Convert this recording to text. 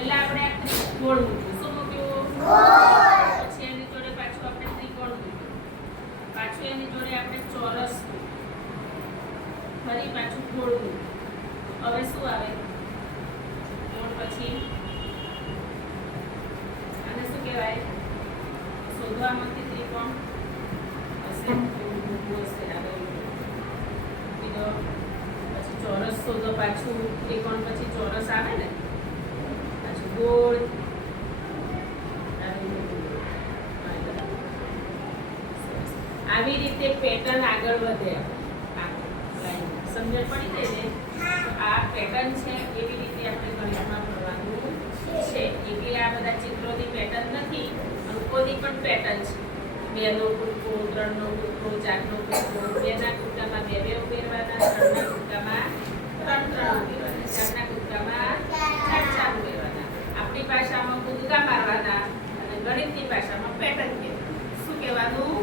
પહેલા આપણે આ ગોળ મૂક્યું. શું મૂક્યું? ગોળ. પછી એની જોડે પાછું આપણે ત્રિકોણ મૂક્યું. પાછું એની જોડે આપણે ચોરસ મૂક્યું. ફરી પાછું ગોળ મૂક્યું. હવે શું આવે? ગોળ પછી આને શું કહેવાય? શોધવામાંથી ત્રિકોણ હશે મૂકવું હશે આવે બીજો. પછી ચોરસ શોધો. પાછું ત્રિકોણ પછી ચોરસ આવે ને, પાછું ગોળ. આવી રીતે પેટર્ન આગળ વધે. સમજણ પડી ગઈ ને? આ પેટર્ન છે, એવી રીતે આપણે ગણિતમાં ભણવાનું છે. એટલે આ બધા ચિત્રોની પેટર્ન નથી, અંકોની પણ પેટર્ન છે. 2 નો કૂદકો, 3 નો કૂદકો, 4 નો કૂદકો, 2 ના કૂદકામાં 2 ઉમેરવાના, 3 ના કૂદકામાં 3 ઉમેરવાના, 4 ના કૂદકામાં 4 ઉમેરવાના. આપણી ભાષામાં કૂદકા મારવાના અને ગણિતની ભાષામાં પેટર્ન કહેવાય. શું કહેવાનું?